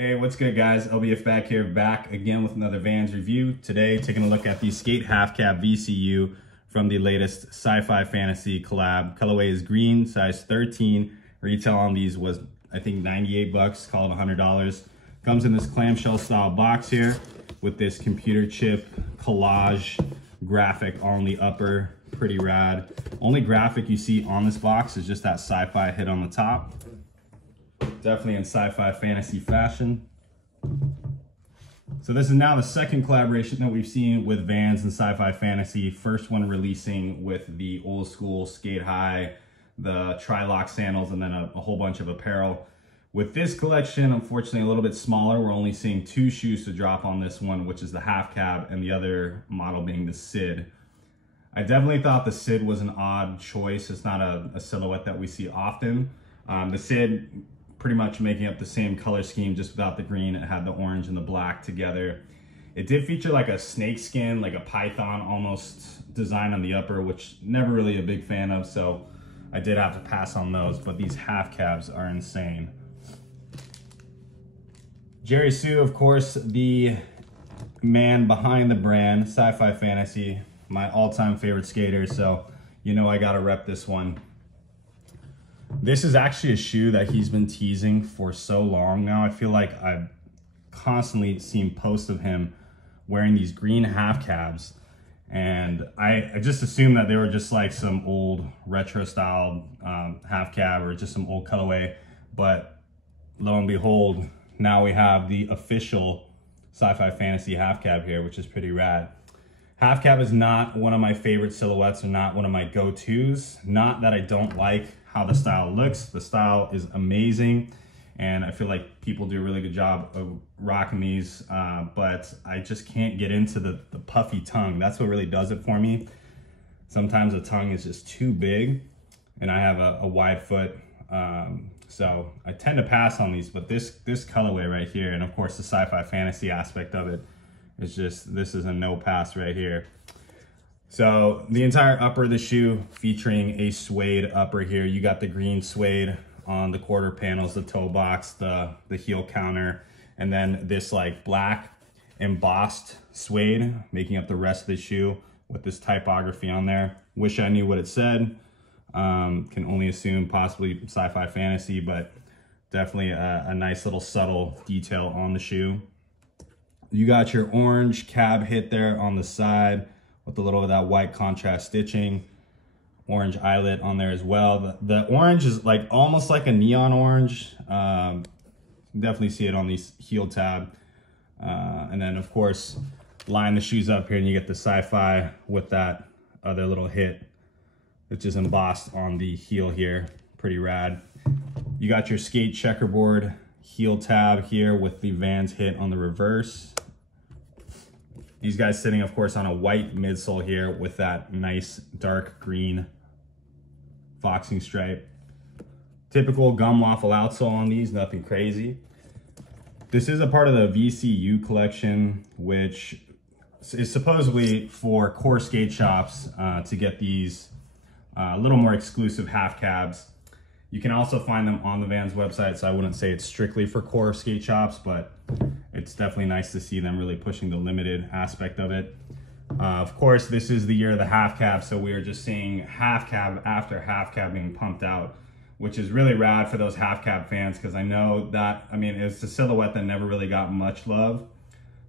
Hey, what's good guys? LBF back again with another Vans review. Today, taking a look at the Skate Half Cab VCU from the latest Sci-Fi Fantasy collab. Colorway is green, size 13. Retail on these was, I think, 98 bucks, call it $100. Comes in this clamshell style box here with this computer chip collage graphic on the upper. Pretty rad. Only graphic you see on this box is just that Sci-Fi hit on the top. Definitely in Sci-Fi Fantasy fashion. So this is now the second collaboration that we've seen with Vans and Sci-Fi Fantasy. First one releasing with the old school skate high, the tri-lock sandals, and then a whole bunch of apparel. With this collection, unfortunately a little bit smaller. We're only seeing two shoes to drop on this one, which is the half cab and the other model being the Sid. I definitely thought the Sid was an odd choice. It's not a silhouette that we see often. The Sid pretty much making up the same color scheme, just without the green. It had the orange and the black together. It did feature like a snake skin, like a python almost design on the upper, which never really a big fan of, so I did have to pass on those, but these half cabs are insane. Jerry Sue, of course, the man behind the brand, Sci-Fi Fantasy, my all-time favorite skater, so you know I gotta rep this one. This is actually a shoe that he's been teasing for so long now. I feel like I've constantly seen posts of him wearing these green half cabs, and I just assumed that they were just like some old retro style half cab or just some old colorway, but lo and behold, now we have the official Sci-Fi Fantasy half cab here, which is pretty rad. Half cab is not one of my favorite silhouettes, or not one of my go-tos. Not that I don't like how the style looks. The style is amazing, and I feel like people do a really good job of rocking these, but I just can't get into the puffy tongue. That's what really does it for me. Sometimes the tongue is just too big, and I have a wide foot, so I tend to pass on these, but this colorway right here, and of course the Sci-Fi Fantasy aspect of it, is just, this is a no pass right here. So the entire upper of the shoe featuring a suede upper here. You got the green suede on the quarter panels, the toe box, the heel counter, and then this like black embossed suede making up the rest of the shoe with this typography on there. Wish I knew what it said. Can only assume possibly Sci-Fi Fantasy, but definitely a nice little subtle detail on the shoe. You got your orange cab hit there on the side with a little of that white contrast stitching. Orange eyelet on there as well. The orange is like almost like a neon orange. Definitely see it on the heel tab. And then of course, line the shoes up here and you get the Sci-Fi with that other little hit, which is embossed on the heel here. Pretty rad. You got your skate checkerboard heel tab here with the Vans hit on the reverse. These guys sitting, of course, on a white midsole here with that nice dark green foxing stripe. Typical gum waffle outsole on these, nothing crazy. This is a part of the VCU collection, which is supposedly for core skate shops to get these a little more exclusive half cabs. You can also find them on the Vans website, so I wouldn't say it's strictly for core skate shops, but it's definitely nice to see them really pushing the limited aspect of it. Of course, this is the year of the half cab, so we are just seeing half cab after half cab being pumped out, which is really rad for those half cab fans, because I know that, I mean, it's a silhouette that never really got much love.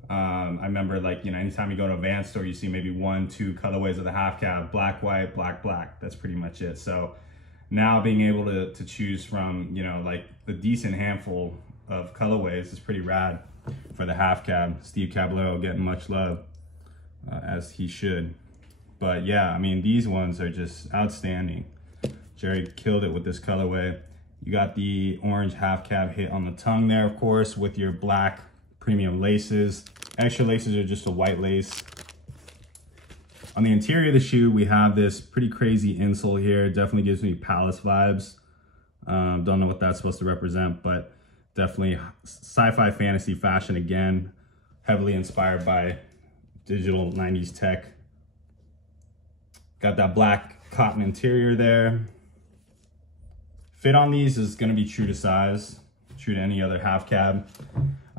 I remember, like, you know, anytime you go to a Vans store, you see maybe 1-2 colorways of the half cab, black, white, black, black. That's pretty much it. So now being able to choose from, you know, like the decent handful of colorways is pretty rad for the half cab. Steve Caballero getting much love, as he should. But yeah, I mean, these ones are just outstanding. Jerry killed it with this colorway. You got the orange half cab hit on the tongue there, of course, with your black premium laces. Extra laces are just a white lace. On the interior of the shoe, we have this pretty crazy insole here. Definitely gives me Palace vibes. Don't know what that's supposed to represent, but definitely Sci-Fi Fantasy fashion again. Heavily inspired by digital 90s tech. Got that black cotton interior there. Fit on these is gonna be true to size, true to any other half cab.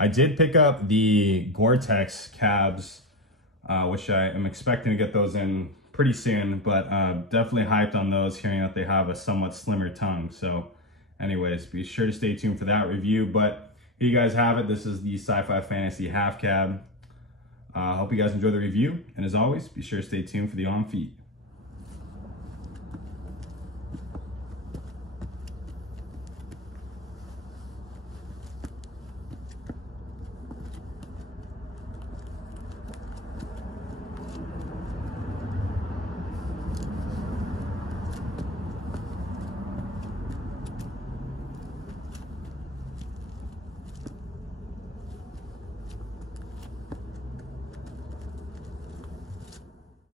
I did pick up the Gore-Tex cabs, which I am expecting to get those in pretty soon, but definitely hyped on those, hearing that they have a somewhat slimmer tongue. So anyways, be sure to stay tuned for that review. But here you guys have it. This is the Sci-Fi Fantasy half cab. Hope you guys enjoy the review. And as always, be sure to stay tuned for the on feet.